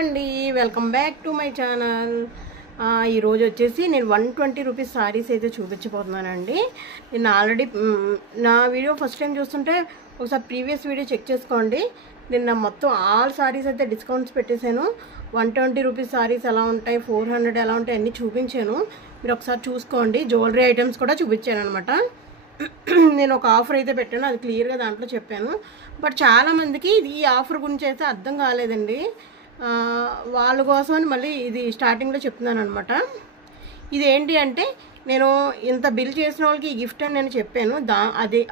అండి, welcome back to my channel. ఈరోజు వచ్చేసి నేను 120 రూపీస్ శారీస్ అయితే చూపించబోతున్నానండి. నేను ఆల్రెడీ నా వీడియో ఫస్ట్ టైం చూస్తుంటే ఒకసారి ప్రీవియస్ వీడియో చెక్ చేసుకోండి. నిన్న మొత్తం ఆల్ శారీస్ అయితే డిస్కౌంట్స్ పెట్టేశాను. 120 రూపీస్ శారీస్ ఎలా ఉంటాయి, 400 ఎలా ఉంటాయి అన్నీ చూపించాను. మీరు ఒకసారి చూసుకోండి. జ్యువెలరీ ఐటమ్స్ కూడా చూపించాను అనమాట. నేను ఒక ఆఫర్ అయితే పెట్టాను, అది క్లియర్గా దాంట్లో చెప్పాను. బట్ చాలామందికి ఈ ఆఫర్ గురించి అయితే అర్థం కాలేదండి. వాళ్ళ కోసమని మళ్ళీ ఇది స్టార్టింగ్లో చెప్తున్నాను అనమాట. ఇది ఏంటి అంటే, నేను ఇంత బిల్ చేసిన వాళ్ళకి ఈ గిఫ్ట్ అని నేను చెప్పాను.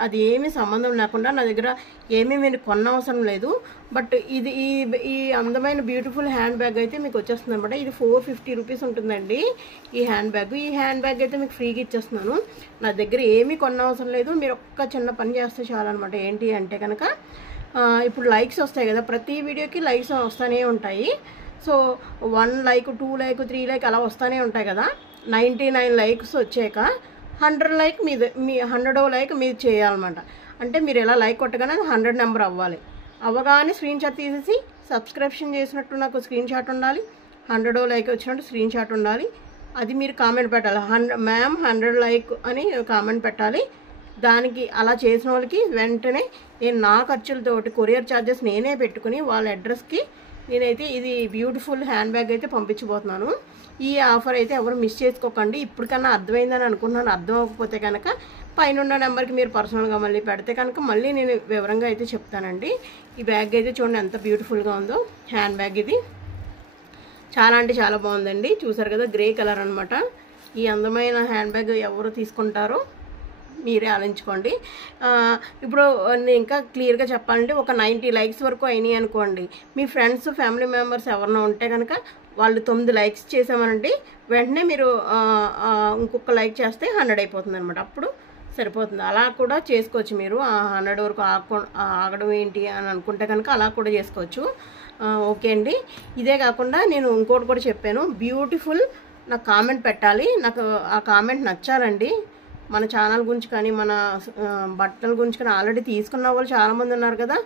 అది ఏమీ సంబంధం లేకుండా నా దగ్గర ఏమీ మీరు కొన్న అవసరం లేదు. బట్ ఇది ఈ అందమైన బ్యూటిఫుల్ హ్యాండ్ బ్యాగ్ అయితే మీకు వచ్చేస్తుంది అనమాట. ఇది 450 రూపీస్ ఉంటుందండి ఈ హ్యాండ్ బ్యాగ్ అయితే మీకు ఫ్రీగా ఇచ్చేస్తున్నాను. నా దగ్గర ఏమీ కొన్న అవసరం లేదు. మీరు ఒక్క చిన్న పని చేస్తే చాలన్నమాట. ఏంటి అంటే కనుక, ఇప్పుడు లైక్స్ వస్తాయి కదా, ప్రతి వీడియోకి లైక్స్ వస్తూనే ఉంటాయి. సో 1 లైక్, 2 లైక్, 3 లైక్ అలా వస్తూనే ఉంటాయి కదా. 99 లైక్స్ వచ్చాక 100 లైక్ మీ 100వ లైక్ మీరు చేయాలన్నమాట. అంటే మీరు ఎలా లైక్ కొట్టగానే 100 నెంబర్ అవ్వాలి. అవ్వగానే స్క్రీన్ షాట్ తీసేసి సబ్స్క్రిప్షన్ చేసినట్టు నాకు స్క్రీన్ షాట్ ఉండాలి. 100వ లైక్ వచ్చినట్టు స్క్రీన్ షాట్ ఉండాలి. అది మీరు కామెంట్ పెట్టాలి. మ్యామ్ 100 లైక్ అని కామెంట్ పెట్టాలి. దానికి అలా చేసిన వాళ్ళకి వెంటనే నేను నా ఖర్చులతోటి కొరియర్ ఛార్జెస్ నేనే పెట్టుకుని వాళ్ళ అడ్రస్కి నేనైతే ఇది బ్యూటిఫుల్ హ్యాండ్ బ్యాగ్ అయితే పంపించబోతున్నాను. ఈ ఆఫర్ అయితే ఎవరు మిస్ చేసుకోకండి. ఇప్పటికన్నా అర్థమైందని అనుకుంటున్నాను. అర్థం అవ్వకపోతే కనుక పైన ఉన్న నెంబర్కి మీరు పర్సనల్గా మళ్ళీ పెడితే కనుక మళ్ళీ నేను వివరంగా అయితే చెప్తానండి. ఈ బ్యాగ్ అయితే చూడండి ఎంత బ్యూటిఫుల్గా ఉందో. హ్యాండ్ బ్యాగ్ ఇది చాలా అంటే చాలా బాగుందండి. చూసారు కదా, గ్రే కలర్ అనమాట. ఈ అందమైన హ్యాండ్ బ్యాగ్ ఎవరు తీసుకుంటారో మీరే ఆలోచించుకోండి. ఇప్పుడు నేను ఇంకా క్లియర్గా చెప్పాలంటే, ఒక 90 లైక్స్ వరకు అయినాయి అనుకోండి. మీ ఫ్రెండ్స్, ఫ్యామిలీ మెంబర్స్ ఎవరైనా ఉంటే కనుక వాళ్ళు 9 లైక్స్ చేసామనండి, వెంటనే మీరు ఇంకొక లైక్ చేస్తే 100 అయిపోతుంది అనమాట. అప్పుడు సరిపోతుంది. అలా కూడా చేసుకోవచ్చు మీరు. 100 వరకు ఆగడం ఏంటి అని అనుకుంటే కనుక అలా కూడా చేసుకోవచ్చు. ఓకే అండి. ఇదే కాకుండా నేను ఇంకోటి కూడా చెప్పాను, బ్యూటిఫుల్ నాకు కామెంట్ పెట్టాలి. నాకు ఆ కామెంట్ నచ్చాలండి. మన ఛానల్ గురించి కానీ, మన బట్టల గురించి కానీ ఆల్రెడీ తీసుకున్న వాళ్ళు చాలామంది ఉన్నారు కదా.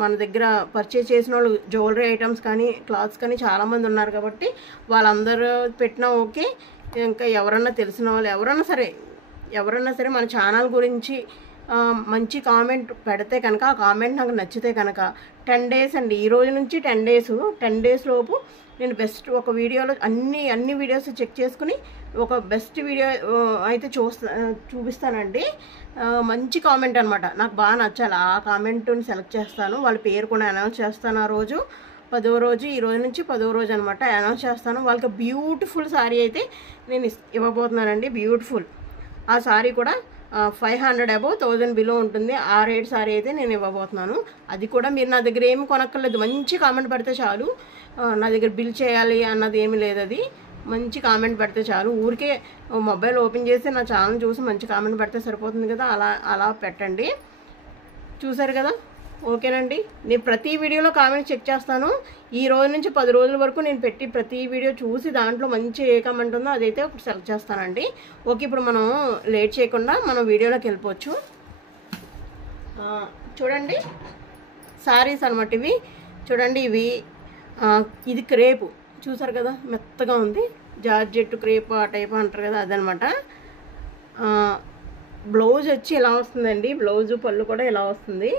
మన దగ్గర పర్చేజ్ చేసిన వాళ్ళు జ్యువెలరీ ఐటమ్స్ కానీ, క్లాత్స్ కానీ చాలామంది ఉన్నారు కాబట్టి వాళ్ళందరూ పెట్టినా ఓకే. ఇంకా ఎవరన్నా తెలిసిన వాళ్ళు ఎవరన్నా సరే మన ఛానల్ గురించి మంచి కామెంట్ పెడితే కనుక, ఆ కామెంట్ నాకు నచ్చితే కనుక 10 డేస్ అండి, ఈ రోజు నుంచి 10 డేస్ లోపు నేను బెస్ట్ ఒక వీడియోలో అన్ని వీడియోస్ చెక్ చేసుకుని ఒక బెస్ట్ వీడియో అయితే చూపిస్తానండి. మంచి కామెంట్ అనమాట, నాకు బాగా నచ్చాలి. ఆ కామెంట్ని సెలెక్ట్ చేస్తాను. వాళ్ళ పేరు కూడా అనౌన్స్ చేస్తాను. ఆ రోజు 10వ రోజు, ఈ రోజు నుంచి 10వ రోజు అనమాట అనౌన్స్ చేస్తాను. వాళ్ళకి బ్యూటిఫుల్ శారీ అయితే నేను ఇవ్వబోతున్నానండి. బ్యూటిఫుల్ ఆ శారీ కూడా 500 అబౌవ్ 1000 బిలో ఉంటుంది. ఆ రేట్ శారీ అయితే నేను ఇవ్వబోతున్నాను. అది కూడా మీరు నా దగ్గర ఏమి కొనక్కర్లేదు, మంచి కామెంట్ పెడితే చాలు. నా దగ్గర బిల్ చేయాలి అన్నది ఏమి లేదు. అది మంచి కామెంట్ పెడితే చాలు. ఊరికే మొబైల్ ఓపెన్ చేసి నా ఛానల్ చూసి మంచి కామెంట్ పెడితే సరిపోతుంది కదా. అలా పెట్టండి. చూసారు కదా, ఓకేనండి. నేను ప్రతి వీడియోలో కామెంట్ చెక్ చేస్తాను. ఈ రోజు నుంచి 10 రోజుల వరకు నేను పెట్టి ప్రతి వీడియో చూసి దాంట్లో మంచి ఏ కామెంట్ ఉందో అదైతే ఇప్పుడు సెలెక్ట్ చేస్తానండి. ఓకే, ఇప్పుడు మనం లేట్ చేయకుండా మనం వీడియోలోకి వెళ్ళిపోవచ్చు. చూడండి, శారీస్ అనమాట ఇవి. చూడండి, ఇది క్రేపు చూసారు కదా, మెత్తగా ఉంది. జార్జెట్ క్రేప్ ఆ టైప్ అంటారు కదా, అదనమాట. బ్లౌజ్ వచ్చి ఇలా వస్తుందండి. బ్లౌజు పళ్ళు కూడా ఇలా వస్తుంది.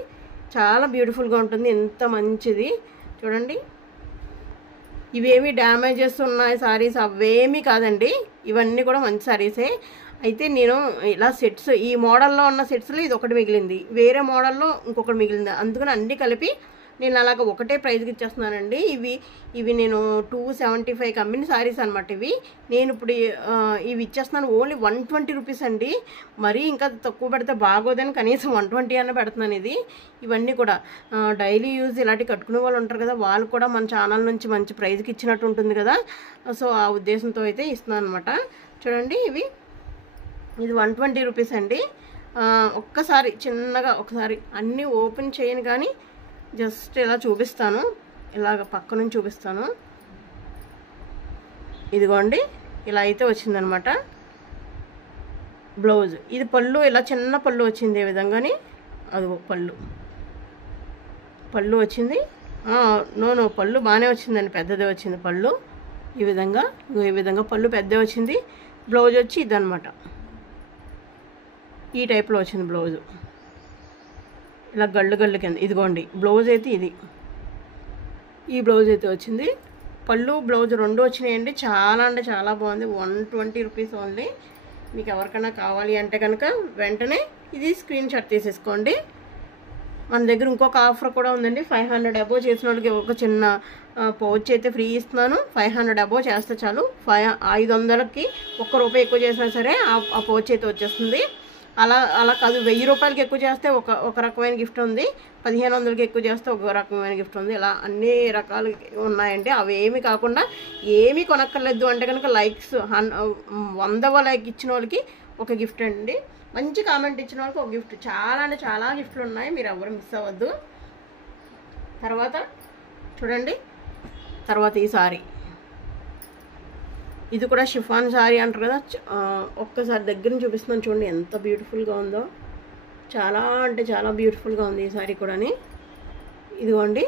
చాలా బ్యూటిఫుల్గా ఉంటుంది. ఎంత మంచిది చూడండి. ఇవేమి డ్యామేజెస్ ఉన్నాయి శారీస్ అవేమీ కాదండి. ఇవన్నీ కూడా మంచి శారీసే. అయితే నేను ఇలా సెట్స్, ఈ మోడల్లో ఉన్న సెట్స్లో ఇది ఒకటి మిగిలింది, వేరే మోడల్లో ఇంకొకటి మిగిలింది. అందుకని అన్నీ కలిపి నేను అలాగ ఒకటే ప్రైజ్కి ఇచ్చేస్తున్నానండి. ఇవి నేను 275 అమ్మిన శారీస్ అనమాట. నేను ఇప్పుడు ఇవి ఇచ్చేస్తున్నాను ఓన్లీ 120 రూపీస్ అండి. మరీ ఇంకా తక్కువ పెడితే బాగోదని కనీసం 120 అన్న పెడుతున్నాను. ఇవన్నీ కూడా డైలీ యూజ్ ఇలాంటి కట్టుకునే వాళ్ళు ఉంటారు కదా, వాళ్ళు కూడా మన ఛానల్ నుంచి మంచి ప్రైజ్కి ఇచ్చినట్టు ఉంటుంది కదా. సో ఆ ఉద్దేశంతో అయితే ఇస్తున్నాను అనమాట. చూడండి, ఇది 120 రూపీస్ అండి. ఒక్కసారి చిన్నగా ఒకసారి అన్నీ ఓపెన్ చేయను కానీ జస్ట్ ఇలా చూపిస్తాను, ఇలాగ పక్క నుంచి చూపిస్తాను. ఇదిగోండి, ఇలా అయితే వచ్చిందనమాట బ్లౌజ్. ఇది పళ్ళు, ఇలా చిన్న పళ్ళు వచ్చింది. ఏ విధంగాని అదిగో పళ్ళు వచ్చింది. నో పళ్ళు బాగానే వచ్చిందండి, పెద్దదే వచ్చింది పళ్ళు. ఈ విధంగా పళ్ళు పెద్ద వచ్చింది. బ్లౌజ్ వచ్చి ఇదనమాట, ఈ టైప్లో వచ్చింది బ్లౌజు, ఇలా గళ్ళు కింద. ఇదిగోండి బ్లౌజ్ అయితే ఇది, ఈ బ్లౌజ్ అయితే వచ్చింది. పళ్ళు బ్లౌజ్ రెండు వచ్చినాయండి. చాలా అంటే చాలా బాగుంది. 120 రూపీస్ ఓన్లీ. మీకు ఎవరికైనా కావాలి అంటే కనుక వెంటనే ఇది స్క్రీన్ షాట్ తీసేసుకోండి. మన దగ్గర ఇంకొక ఆఫర్ కూడా ఉందండి. 500 అబోవ్ చేసిన వాళ్ళకి ఒక చిన్న పౌచ్ అయితే ఫ్రీ ఇస్తున్నాను. 500 అబోవ్ చేస్తే చాలు, 500కి ₹1 ఎక్కువ చేసినా సరే ఆ పౌచ్ అయితే వచ్చేస్తుంది. అలా కాదు, 1000 రూపాయలకి ఎక్కువ చేస్తే ఒక రకమైన గిఫ్ట్ ఉంది, 1500కి ఎక్కువ చేస్తే ఒక రకమైన గిఫ్ట్ ఉంది. ఇలా అన్ని రకాలు ఉన్నాయండి. అవి ఏమి కాకుండా ఏమీ కొనక్కర్లేదు అంటే కనుక లైక్స్ 100వ లైక్ ఇచ్చిన వాళ్ళకి ఒక గిఫ్ట్ అండి. మంచి కామెంట్ ఇచ్చిన వాళ్ళకి ఒక గిఫ్ట్. చాలా అంటే చాలా గిఫ్ట్లు ఉన్నాయి, మీరు ఎవరు మిస్ అవ్వద్దు. తర్వాత చూడండి, తర్వాత ఈ సారీ, ఇది కూడా షిఫాన్ సారీ అంటారు కదా. ఒక్కసారి దగ్గర నుంచి చూపిస్తున్నాను చూడండి ఎంత బ్యూటిఫుల్గా ఉందో. చాలా అంటే చాలా బ్యూటిఫుల్గా ఉంది ఈ సారీ కూడాని. ఇదిగోండి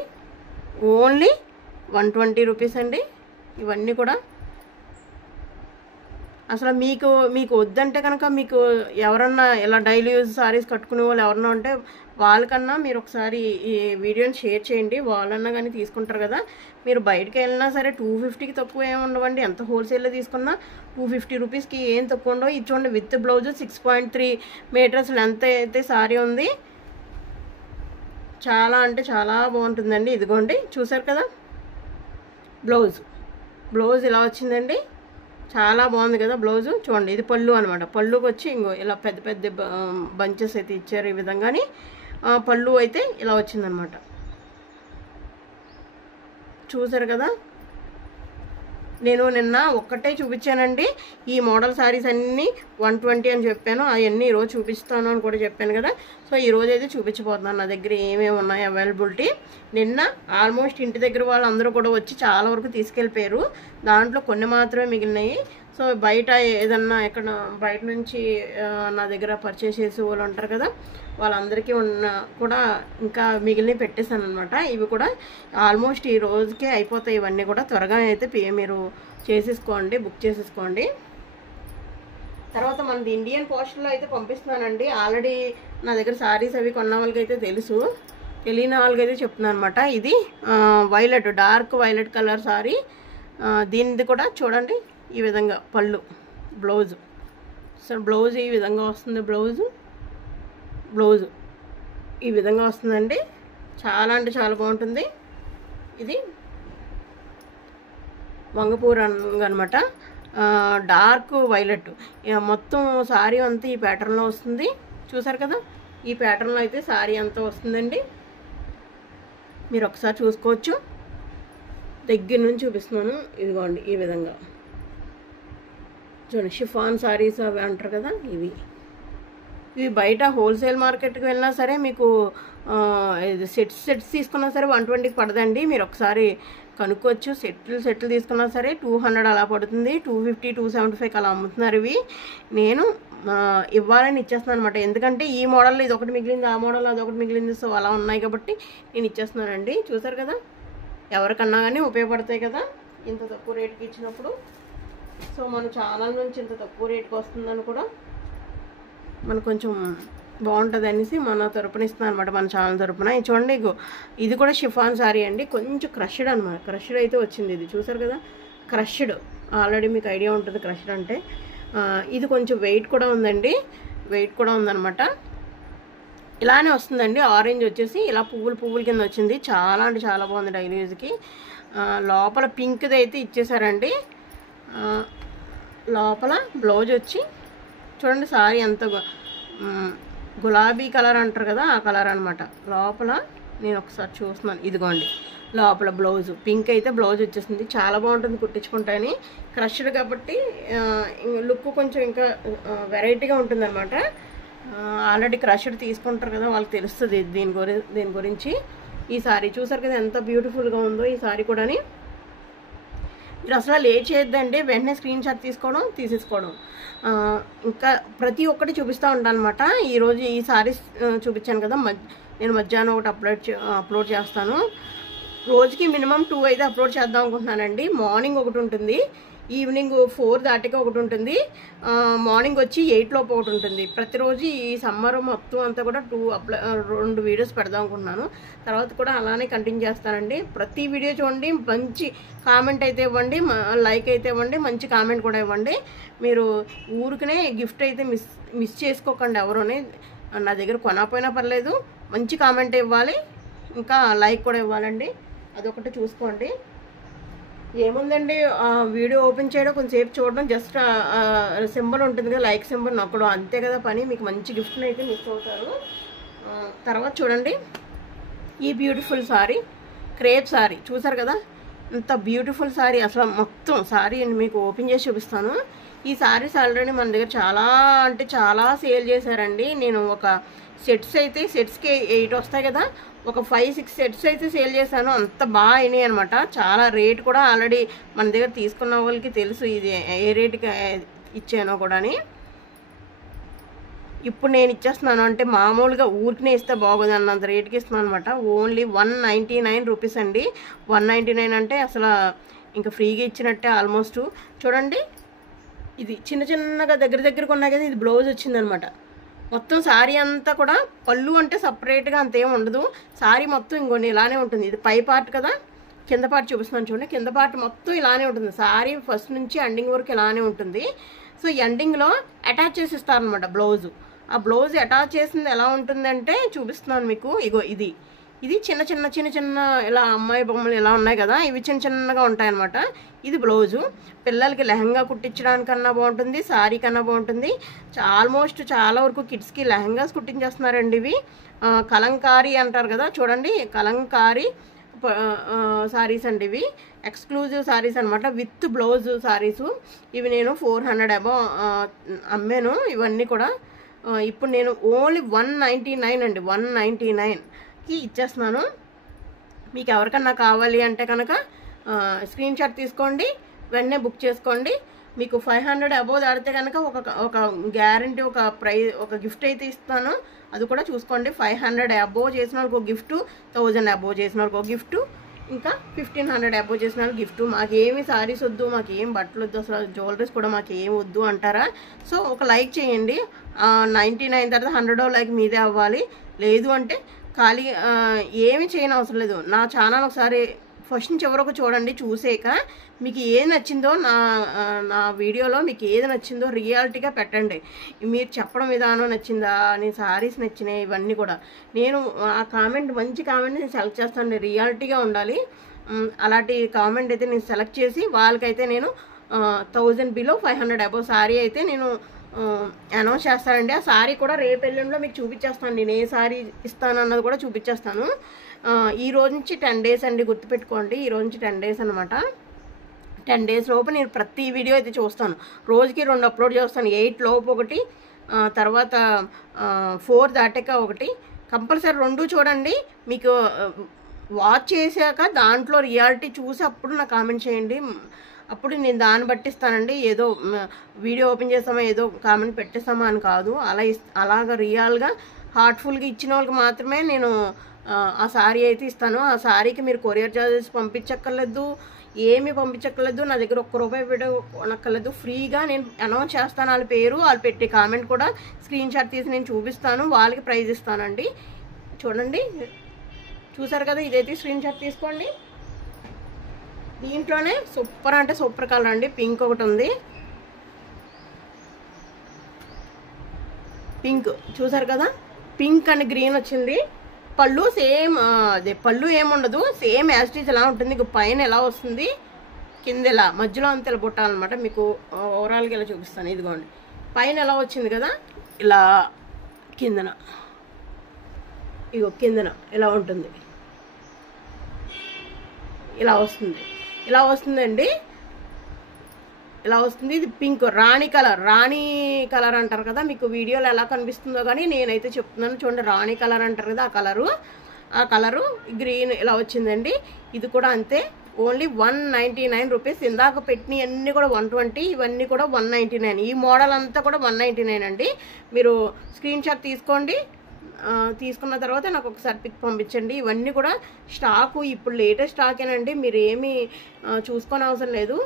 ఓన్లీ 120 రూపీస్ అండి. ఇవన్నీ కూడా అసలు మీకు వద్దంటే కనుక, మీకు ఎవరన్నా ఇలా డైలీ యూజ్ సారీస్ కట్టుకునే వాళ్ళు ఎవరన్నా ఉంటే వాళ్ళకన్నా మీరు ఒకసారి ఈ వీడియోని షేర్ చేయండి. వాళ్ళన్నా కానీ తీసుకుంటారు కదా. మీరు బయటకు వెళ్ళినా సరే 250కి తక్కువ ఏమి ఉండవండి. ఎంత హోల్సేల్లో తీసుకున్నా 250 రూపీస్కి ఏం తక్కువ ఉండవు. ఇది చూడండి విత్ బ్లౌజ్ 6.3 మీటర్స్ లెంత్ అయితే సారీ ఉంది. చాలా అంటే చాలా బాగుంటుందండి. ఇదిగోండి చూసారు కదా, బ్లౌజ్ ఇలా వచ్చిందండి. చాలా బాగుంది కదా బ్లౌజు. చూడండి ఇది పళ్ళు అనమాట. పళ్ళుకి వచ్చి ఇంకో ఇలా పెద్ద పెద్ద బంచెస్ అయితే ఇచ్చారు. ఈ విధంగాని పళ్ళు అయితే ఇలా వచ్చిందనమాట. చూసారు కదా, నేను నిన్న ఒక్కటే చూపించానండి. ఈ మోడల్ శారీస్ అన్నీ 120 అని చెప్పాను. అవన్నీ ఈరోజు చూపిస్తాను అని కూడా చెప్పాను కదా. సో ఈరోజు అయితే చూపించబోతున్నాను నా దగ్గర ఏమేమి ఉన్నాయి అవైలబిలిటీ. నిన్న ఆల్మోస్ట్ ఇంటి దగ్గర వాళ్ళందరూ కూడా వచ్చి చాలా వరకు తీసుకెళ్ళిపోయారు. దాంట్లో కొన్ని మాత్రమే మిగిలినాయి. సో బయట ఏదన్నా ఎక్కడ బయట నుంచి నా దగ్గర పర్చేస్ చేసే వాళ్ళు ఉంటారు కదా, వాళ్ళందరికీ కూడా ఇంకా మిగిలినవి పెట్టేశాను అనమాట. ఇవి కూడా ఆల్మోస్ట్ ఈ రోజుకే అయిపోతాయి. ఇవన్నీ కూడా త్వరగా అయితే మీరు చేసేసుకోండి, బుక్ చేసేసుకోండి. తర్వాత మనది ఇండియన్ పోస్ట్లో అయితే పంపిస్తున్నానండి. ఆల్రెడీ నా దగ్గర శారీస్ అవి కొన్న వాళ్ళకి అయితే తెలుసు, తెలియని వాళ్ళకైతే చెప్తున్నాను అనమాట. ఇది violet, dark violet colour sorry. దీనిది కూడా చూడండి ఈ విధంగా పళ్ళు, బ్లౌజు. సో బ్లౌజ్ ఈ విధంగా వస్తుంది. బ్లౌజు ఈ విధంగా వస్తుందండి. చాలా అంటే చాలా బాగుంటుంది. ఇది వంగపూర్ అనమాట, డార్క్ వైలెట్. మొత్తం సారీ అంతా ఈ ప్యాటర్న్లో వస్తుంది. చూసారు కదా, ఈ ప్యాటర్న్లో అయితే సారీ అంతా వస్తుందండి. మీరు ఒకసారి చూసుకోవచ్చు. దగ్గర నుంచి చూపిస్తున్నాను. ఇదిగోండి ఈ విధంగా చూడండి, షిఫాన్ సారీస్ అవి అంటారు కదా, ఇవి బయట హోల్సేల్ మార్కెట్కి వెళ్ళినా సరే మీకు సెట్స్ తీసుకున్నా సరే 120కి పడదండి. మీరు ఒకసారి కనుక్కోవచ్చు. సెట్లు తీసుకున్నా సరే 200 అలా పడుతుంది. 250, 275 అలా అమ్ముతున్నారు ఇవి. నేను ఇవ్వాలని ఇచ్చేస్తున్నాను అనమాట. ఎందుకంటే ఈ మోడల్లో ఇది ఒకటి మిగిలింది, ఆ మోడల్ అదొకటి మిగిలింది. సో అలా ఉన్నాయి కాబట్టి నేను ఇచ్చేస్తున్నానండి. చూసారు కదా, ఎవరికన్నా కానీ ఉపయోగపడతాయి కదా ఇంత తక్కువ రేట్కి ఇచ్చినప్పుడు. సో మన ఛానల్ నుంచి ఇంత తక్కువ రేట్కి వస్తుందని కూడా మనకు కొంచెం బాగుంటుంది అనేసి మన తరపున ఇస్తున్నాను అనమాట, మన ఛానల్ తరపున. ఇది చూడండి, ఇది కూడా షిఫాన్ సారీ అండి. కొంచెం క్రష్డ్ అనమాట, క్రష్డ్ అయితే వచ్చింది. ఇది చూసారు కదా, క్రష్డ్. ఆల్రెడీ మీకు ఐడియా ఉంటుంది క్రష్డ్ అంటే. ఇది కొంచెం వెయిట్ కూడా ఉందండి, వెయిట్ కూడా ఉందన్నమాట. ఇలానే వస్తుందండి. ఆరెంజ్ వచ్చేసి ఇలా పువ్వుల కింద వచ్చింది. చాలా అంటే చాలా బాగుంది డైలీ యూజ్కి. లోపల పింక్ది అయితే ఇచ్చేసారండి. లోపల బ్లౌజ్ వచ్చి చూడండి, సారీ అంత గులాబీ కలర్ అంటారు కదా, ఆ కలర్ అనమాట. లోపల నేను ఒకసారి చూస్తున్నాను, ఇదిగోండి లోపల బ్లౌజ్ పింక్ అయితే బ్లౌజ్ వచ్చేసింది. చాలా బాగుంటుంది కుట్టించుకుంటాని. క్రష్డ్ కాబట్టి లుక్ కొంచెం ఇంకా వెరైటీగా ఉంటుంది అనమాట. ఆల్రెడీ క్రష్డ్ తీసుకుంటారు కదా, వాళ్ళకి తెలుస్తుంది దీని గురించి. ఈ సారీ చూసారు కదా ఎంత బ్యూటిఫుల్గా ఉందో ఈ సారీ కూడాని. మీరు అసలు లేట్ చేయొద్దండి, వెంటనే స్క్రీన్ షాట్ తీసేసుకోవడం. ఇంకా ప్రతి ఒక్కటి చూపిస్తూ ఉంటాను అనమాట. ఈరోజు ఈ సారీస్ చూపించాను కదా, నేను మధ్యాహ్నం ఒకటి అప్లోడ్ చేస్తాను. రోజుకి మినిమం 2 అయితే అప్లోడ్ చేద్దాం అనుకుంటున్నానండి. మార్నింగ్ ఒకటి ఉంటుంది, ఈవినింగ్ 4 దాటిగా ఒకటి ఉంటుంది, మార్నింగ్ వచ్చి 8 లోపు ఒకటి ఉంటుంది. ప్రతిరోజు ఈ సమ్మర్ మొత్తం అంతా కూడా 2 వీడియోస్ పెడదాం అనుకుంటున్నాను. తర్వాత కూడా అలానే కంటిన్యూ చేస్తానండి. ప్రతి వీడియో చూడండి, మంచి కామెంట్ అయితే ఇవ్వండి, లైక్ అయితే ఇవ్వండి, మంచి కామెంట్ కూడా ఇవ్వండి. మీరు ఊరికనే గిఫ్ట్ అయితే మిస్ చేసుకోకండి ఎవరుని. నా దగ్గర కొనకపోయినా పర్లేదు, మంచి కామెంట్ ఇవ్వాలి, ఇంకా లైక్ కూడా ఇవ్వాలండి. అదొకటి చూసుకోండి. ఏముందండి, వీడియో ఓపెన్ చేయడం, కొంచెంసేపు చూడడం, జస్ట్ సింబల్ ఉంటుంది కదా లైక్ సింబల్ నొక్కడం, అంతే కదా పని. మీకు మంచి గిఫ్ట్ని అయితే మిస్ అవుతారు. తర్వాత చూడండి, ఈ బ్యూటిఫుల్ సారీ, క్రేప్ సారీ చూసారు కదా, ఇంత బ్యూటిఫుల్ సారీ. అసలు మొత్తం సారీ మీకు ఓపెన్ చేసి చూపిస్తాను. ఈ సారీస్ ఆల్రెడీ మన దగ్గర చాలా అంటే చాలా సేల్ చేశారండి. నేను ఒక సెట్స్కి 8 వస్తాయి కదా, ఒక 5-6 సెట్స్ అయితే సేల్ చేశాను. అంత బాగా అయినాయి అనమాట. చాలా రేట్ కూడా ఆల్రెడీ మన దగ్గర తీసుకున్న వాళ్ళకి తెలుసు ఇది ఏ రేటుకి ఇచ్చానో కూడా. ఇప్పుడు నేను ఇచ్చేస్తున్నాను, అంటే మామూలుగా ఊరికినే ఇస్తే బాగోదు అన్నంత రేటుకి ఇస్తున్నాను అనమాట. ఓన్లీ 199 రూపీస్ అండి. 199 అంటే అసలు ఇంకా ఫ్రీగా ఇచ్చినట్టే ఆల్మోస్ట్. చూడండి, ఇది చిన్నగా దగ్గరకు ఉన్నాయి కదా, ఇది బ్లౌజ్ వచ్చిందనమాట. మొత్తం శారీ అంతా కూడా పళ్ళు అంటే సపరేట్గా అంతేం ఉండదు. శారీ మొత్తం ఇంకొన్ని ఇలానే ఉంటుంది. ఇది పై పార్ట్ కదా, కింద పార్ట్ చూపిస్తున్నాను చూడండి. కింద పార్ట్ మొత్తం ఇలానే ఉంటుంది. శారీ ఫస్ట్ నుంచి ఎండింగ్ వరకు ఇలానే ఉంటుంది. సో ఎండింగ్లో అటాచ్ చేసి ఇస్తారనమాట బ్లౌజు. ఆ బ్లౌజ్ అటాచ్ చేసింది ఎలా ఉంటుందంటే చూపిస్తున్నాను మీకు. ఇగో ఇది చిన్న ఇలా అమ్మాయి బొమ్మలు ఇలా ఉన్నాయి కదా, ఇవి చిన్నగా ఉంటాయన్నమాట. ఇది బ్లౌజు. పిల్లలకి లెహంగా కుట్టించడానికన్నా బాగుంటుంది, శారీ కన్నా బాగుంటుంది. ఆల్మోస్ట్ చాలా వరకు కిడ్స్కి లెహంగాస్ కుట్టించేస్తున్నారండి. ఇవి కలంకారీ అంటారు కదా, చూడండి కలంకారీ సారీస్ అండి. ఇవి ఎక్స్క్లూజివ్ సారీస్ అనమాట, విత్ బ్లౌజ్ సారీసు. ఇవి నేను 400 అబౌవ్ అమ్మాను ఇవన్నీ కూడా. ఇప్పుడు నేను ఓన్లీ 199 అండి, 199కి ఇచ్చేస్తున్నాను. మీకు ఎవరికన్నా కావాలి అంటే కనుక స్క్రీన్ షాట్ తీసుకోండి, వెంటనే బుక్ చేసుకోండి. మీకు 500 అబోవ్ దాడితే కనుక ఒక గ్యారంటీ, ఒక గిఫ్ట్ అయితే ఇస్తాను. అది కూడా చూసుకోండి. 500 అబోవ్ చేసిన వాళ్ళకి ఒక గిఫ్ట్, 1000 అబోవ్ చేసిన వాళ్ళకి ఒక గిఫ్ట్, ఇంకా 1500 అబోవ్ చేసిన వాళ్ళకి గిఫ్ట్. మాకేమి సారీస్ వద్దు, మాకేం బట్టలు వద్దు, అసలు జ్యువెలరీస్ కూడా మాకేం వద్దు అంటారా? సో ఒక లైక్ చేయండి. 99 తర్వాత 100 లైక్ మీదే అవ్వాలి. లేదు అంటే ఖాళీ ఏమి చేయని అవసరం లేదు. నా ఛానల్ ఒకసారి ఫస్ట్ నుంచి ఎవరొక చూడండి. చూసాక మీకు ఏది నచ్చిందో నా వీడియోలో మీకు ఏది నచ్చిందో రియాలిటీగా పెట్టండి. మీరు చెప్పడం విధానం నచ్చిందా, నీ సారీస్ నచ్చినాయి, ఇవన్నీ కూడా నేను ఆ కామెంట్, మంచి కామెంట్ నేను సెలెక్ట్ చేస్తాను. రియాలిటీగా ఉండాలి. అలాంటి కామెంట్ అయితే నేను సెలెక్ట్ చేసి వాళ్ళకైతే నేను 1000 బిలో 500 అబోవ్ సారీ అయితే నేను అనౌన్స్ చేస్తానండి. ఆ సారీ కూడా రేపు ఎల్లుండిలో మీకు చూపించేస్తాను. నేను ఏ సారీ ఇస్తాను అన్నది కూడా చూపించేస్తాను. ఈ రోజు నుంచి 10 డేస్ అండి, గుర్తుపెట్టుకోండి. ఈ రోజు నుంచి 10 డేస్ అనమాట. 10 డేస్ లోపు నేను ప్రతి వీడియో అయితే చూస్తాను. రోజుకి 2 అప్లోడ్ చేస్తాను. 8 లోపు ఒకటి, తర్వాత 4 దాటాక ఒకటి. కంపల్సరీ 2 చూడండి. మీకు వాచ్ చేశాక దాంట్లో రియాలిటీ చూసి అప్పుడు నాకు కామెంట్ చేయండి. అప్పుడు నేను దాన్ని బట్టిస్తానండి. ఏదో వీడియో ఓపెన్ చేస్తామా, ఏదో కామెంట్ పెట్టేస్తామా అని కాదు. అలాగా రియల్గా హార్ట్ఫుల్గా ఇచ్చిన వాళ్ళకి మాత్రమే నేను ఆ శారీ అయితే ఇస్తాను. ఆ శారీకి మీరు కొరియర్ చార్జెస్ పంపించక్కర్లేదు, ఏమీ పంపించక్కర్లేదు. నా దగ్గర ₹1 వీడియో కొనక్కర్లేదు. ఫ్రీగా నేను అనౌన్స్ చేస్తాను. వాళ్ళ పేరు, వాళ్ళు పెట్టే కామెంట్ కూడా స్క్రీన్ షాట్ తీసి నేను చూపిస్తాను. వాళ్ళకి ప్రైజ్ ఇస్తానండి. చూడండి, చూసారు కదా, ఇదైతే స్క్రీన్ షాట్ తీసుకోండి. దీంట్లోనే సూపర్ అంటే సూపర్ కలర్ అండి. పింక్ ఒకటి ఉంది, పింక్ చూసారు కదా, పింక్ అండ్ గ్రీన్ వచ్చింది. పళ్ళు సేమ్, అదే పళ్ళు ఏముండదు, సేమ్ యాస్టీజ్ ఎలా ఉంటుంది. పైన ఎలా వస్తుంది, కింద ఎలా, మధ్యలో అంత ఇలా పుట్టాలన్నమాట. మీకు ఓవరాల్గా ఇలా చూపిస్తాను. ఇదిగోండి, పైన ఎలా వచ్చింది కదా, ఇలా కిందన, ఇగో కిందన ఇలా ఉంటుంది, ఇలా వస్తుందండి. ఇలా వస్తుంది. ఇది పింక్, రాణి కలర్ అంటారు కదా. మీకు వీడియోలో ఎలా కనిపిస్తుందో కానీ నేనైతే చెప్తున్నాను. చూడండి, రాణి కలర్ అంటారు కదా, ఆ కలరు గ్రీన్ ఇలా వచ్చిందండి. ఇది కూడా అంతే, ఓన్లీ 199 రూపీస్. ఇందాక పెట్టిన అన్నీ కూడా 120, ఇవన్నీ కూడా 199. ఈ మోడల్ అంతా కూడా 199 అండి. మీరు స్క్రీన్ షాట్ తీసుకోండి, తీసుకున్న తర్వాత నాకు ఒకసారి పిక్ పంపించండి. ఇవన్నీ కూడా స్టాకు ఇప్పుడు లేటెస్ట్ స్టాకేనండి, మీరు ఏమీ చూసుకోని అవసరం లేదు,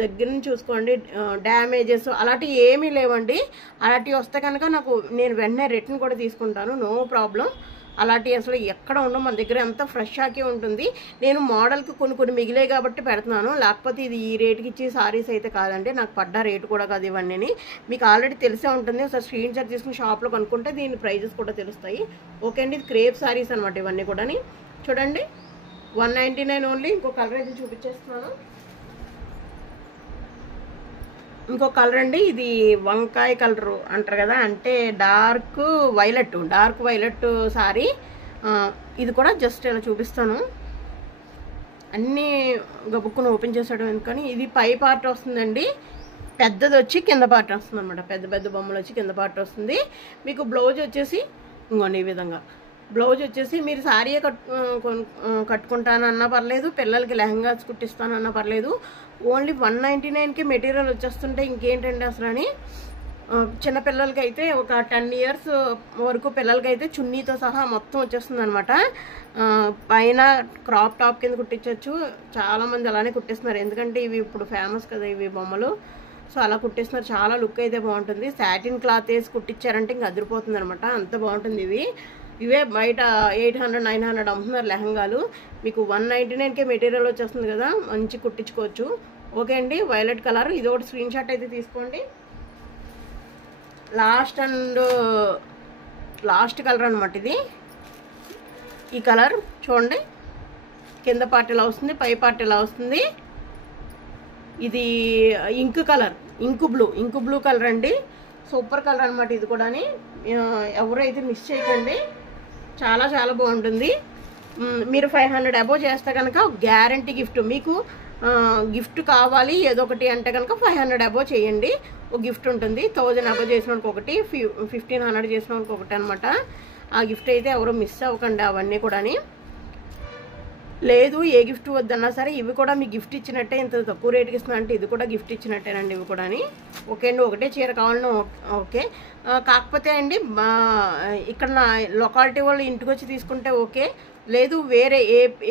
దగ్గర నుంచి చూసుకోండి. డ్యామేజెస్ అలాంటివి ఏమీ లేవండి. అలాంటివి వస్తే కనుక నేను వెంటనే రిటర్న్ కూడా తీసుకుంటాను, నో ప్రాబ్లం. అలాంటివి అసలు ఎక్కడ ఉండవు, మన దగ్గర ఎంత ఫ్రెష్ ఆకే ఉంటుంది. నేను మోడల్కి కొన్ని మిగిలే కాబట్టి పెడుతున్నాను, లేకపోతే ఇది ఈ రేటుకి ఇచ్చే సారీస్ అయితే కాదండి, నాకు పడ్డ రేటు కూడా కాదు. ఇవన్నీ మీకు ఆల్రెడీ తెలిసే ఉంటుంది, ఒకసారి స్క్రీన్ షాట్ తీసుకుని షాప్లో కొనుక్కుంటే దీని ప్రైజెస్ కూడా తెలుస్తాయి. ఓకే అండి, ఇది క్రేప్ సారీస్ అనమాట ఇవన్నీ కూడా. చూడండి 199 ఓన్లీ. ఇంకో కలర్ అయితే చూపించేస్తున్నాను. ఇంకో కలర్ అండి, ఇది వంకాయ కలరు అంటారు కదా, అంటే డార్క్ వైలెట్ సారీ. ఇది కూడా జస్ట్ ఇలా చూపిస్తాను, అన్నీ గబుక్కును ఓపెన్ చేసాడు ఎందుకని. ఇది పై పార్ట్ వస్తుందండి, పెద్దది వచ్చి కింద పార్ట్ వస్తుంది అనమాట. పెద్ద బొమ్మలు వచ్చి కింద పార్ట్ వస్తుంది. మీకు బ్లౌజ్ వచ్చేసి ఇంకోండి ఈ విధంగా. బ్లౌజ్ వచ్చేసి మీరు శారీయే కట్టుకుంటానన్నా పర్లేదు, పిల్లలకి లెహంగాస్ కుట్టిస్తానన్నా పర్లేదు. ఓన్లీ 199కి మెటీరియల్ వచ్చేస్తుంటే ఇంకేంటండి అసలు అని. చిన్నపిల్లలకి అయితే ఒక 10 ఇయర్స్ వరకు పిల్లలకైతే చున్నీతో సహా మొత్తం వచ్చేస్తుంది అనమాట. పైన క్రాప్ టాప్ కింద కుట్టించవచ్చు. చాలామంది అలానే కుట్టిస్తున్నారు, ఎందుకంటే ఇవి ఇప్పుడు ఫేమస్ కదా ఇవి బొమ్మలు. సో అలా కుట్టిస్తున్నారు, చాలా లుక్ అయితే బాగుంటుంది. సాటిన్ క్లాత్ వేసి కుట్టించారంటే ఇంకా అదిరిపోతుంది అనమాట, అంత బాగుంటుంది. ఇవే బయట 800-900 అమ్ముతున్నారు లెహంగాలు, మీకు 199కే మెటీరియల్ వచ్చేస్తుంది కదా, మంచి కుట్టించుకోవచ్చు. ఓకే అండి, వైలెట్ కలర్. ఇది ఒకటి స్క్రీన్ షాట్ అయితే తీసుకోండి. లాస్ట్ కలర్ అనమాట ఇది. ఈ కలర్ చూడండి, కింద పార్ట్ ఇలా వస్తుంది, పై పార్ట్ ఇలా వస్తుంది. ఇది ఇంక్ కలర్, ఇంకు బ్లూ కలర్ అండి, సూపర్ కలర్ అనమాట ఇది కూడా. ఎవరైతే మిస్ చేయకండి, చాలా బాగుంటుంది. మీరు 500 అబోవ్ చేస్తే కనుక గ్యారంటీ గిఫ్ట్. మీకు గిఫ్ట్ కావాలి ఏదో ఒకటి అంటే కనుక 500 అబోవ్ చేయండి, ఒక గిఫ్ట్ ఉంటుంది. 1000 అబోవ్ చేసినోడికి ఒకటి, 1500 చేసినోడికి ఒకటి అనమాట. ఆ గిఫ్ట్ అయితే ఎవరు మిస్ అవ్వకండి. అవన్నీ కూడా లేదు, ఏ గిఫ్ట్ వద్దన్నా సరే ఇవి కూడా మీకు గిఫ్ట్ ఇచ్చినట్టే. ఇంత తక్కువ రేటుకి ఇస్తున్నా అంటే ఇది కూడా గిఫ్ట్ ఇచ్చినట్టేనండి ఇవి కూడా. ఓకే అండి, ఒకటే చీర కావాలన్నా ఓకే. కాకపోతే అండి ఇక్కడ నా లొకాలిటీ వాళ్ళు ఇంటికి వచ్చి తీసుకుంటే ఓకే, లేదు వేరే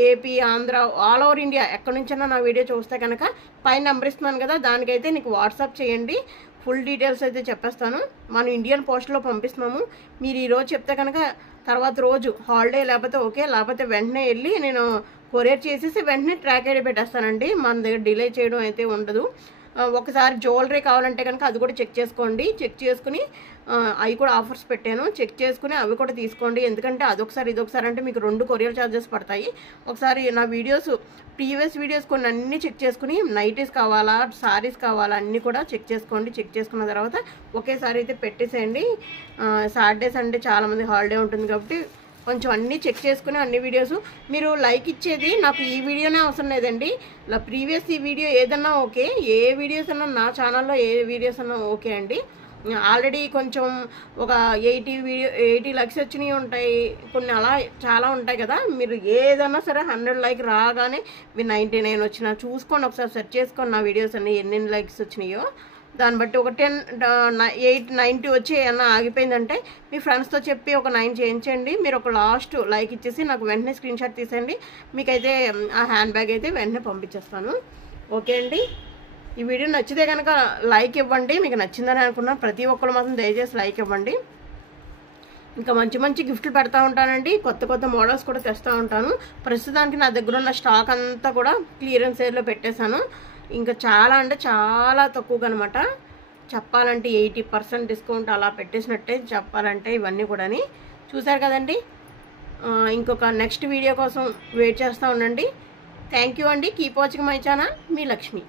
AP, Andhra, all over India ఎక్కడి నుంచైనా నా వీడియో చూస్తే కనుక పైన నెంబర్ ఇస్తున్నాను కదా, దానికైతే నీకు వాట్సాప్ చేయండి, ఫుల్ డీటెయిల్స్ అయితే చెప్పేస్తాను. మనం ఇండియన్ పోస్ట్లో పంపిస్తున్నాము. మీరు ఈరోజు చెప్తే కనుక తర్వాత రోజు హాలిడే లేకపోతే ఓకే, లేకపోతే వెంటనే వెళ్ళి నేను కొరియర్ చేసేసి వెంటనే ట్రాక్ ఐడి పెట్టేస్తానండి. మన దగ్గర డిలే చేయడం అయితే ఉండదు. ఒకసారి జ్యువెలరీ కావాలంటే కనుక అది కూడా చెక్ చేసుకోండి. చెక్ చేసుకుని అవి కూడా ఆఫర్స్ పెట్టాను, చెక్ చేసుకుని అవి కూడా తీసుకోండి. ఎందుకంటే అదొకసారి ఇదొకసారి అంటే మీకు 2 కొరియర్ ఛార్జెస్ పడతాయి. ఒకసారి నా ప్రీవియస్ వీడియోస్ కొన్ని అన్నీ చెక్ చేసుకుని నైటీస్ కావాలా, సారీస్ కావాలా అన్నీ కూడా చెక్ చేసుకోండి. చెక్ చేసుకున్న తర్వాత ఒకేసారి అయితే పెట్టేసేయండి. సాటర్డే సండే చాలామంది హాలిడే ఉంటుంది కాబట్టి కొంచెం అన్నీ చెక్ చేసుకుని అన్ని వీడియోస్ మీరు లైక్ ఇచ్చేది నాకు ఈ వీడియోనే అవసరం లేదండి. ప్రీవియస్ ఈ వీడియో ఏదన్నా ఓకే, ఏ వీడియోస్ అన్నా నా ఛానల్లో ఏ వీడియోస్ అన్నా ఓకే అండి. ఆల్రెడీ కొంచెం ఒక 80 లైక్స్ వచ్చినవి ఉంటాయి, కొన్ని అలా చాలా ఉంటాయి కదా. మీరు ఏదన్నా సరే 100 లైక్ రాగానే మీరు 99 వచ్చినా చూసుకోండి, ఒకసారి సెర్చ్ చేసుకోండి నా వీడియోస్ అన్ని ఎన్ని లైక్స్ వచ్చినాయో. దాన్ని బట్టి ఒక 10, 8, 90 వచ్చి ఏమన్నా ఆగిపోయిందంటే మీ ఫ్రెండ్స్తో చెప్పి ఒక 9 చేయించండి. మీరు ఒక లాస్ట్ లైక్ ఇచ్చేసి నాకు వెంటనే స్క్రీన్ షాట్ తీసేయండి. మీకైతే ఆ హ్యాండ్ బ్యాగ్ అయితే వెంటనే పంపించేస్తాను. ఓకే అండి, ఈ వీడియో నచ్చితే కనుక లైక్ ఇవ్వండి. మీకు నచ్చిందని అనుకున్నాను, ప్రతి ఒక్కరు మాత్రం దయచేసి లైక్ ఇవ్వండి. ఇంకా మంచి గిఫ్ట్లు పెడతా ఉంటానండి, కొత్త మోడల్స్ కూడా తెస్తూ ఉంటాను. ప్రస్తుతానికి నా దగ్గర ఉన్న స్టాక్ అంతా కూడా క్లియరెన్స్ సేల్లో పెట్టేశాను. ఇంకా చాలా అంటే చాలా తక్కువగా అనమాట. చెప్పాలంటే 80% డిస్కౌంట్ అలా పెట్టేసినట్టే చెప్పాలంటే. ఇవన్నీ కూడా చూసారు కదండి. ఇంకొక నెక్స్ట్ వీడియో కోసం వెయిట్ చేస్తూ ఉండండి. థ్యాంక్ యూ అండి. Keep watching my channel. Me Lakshmi.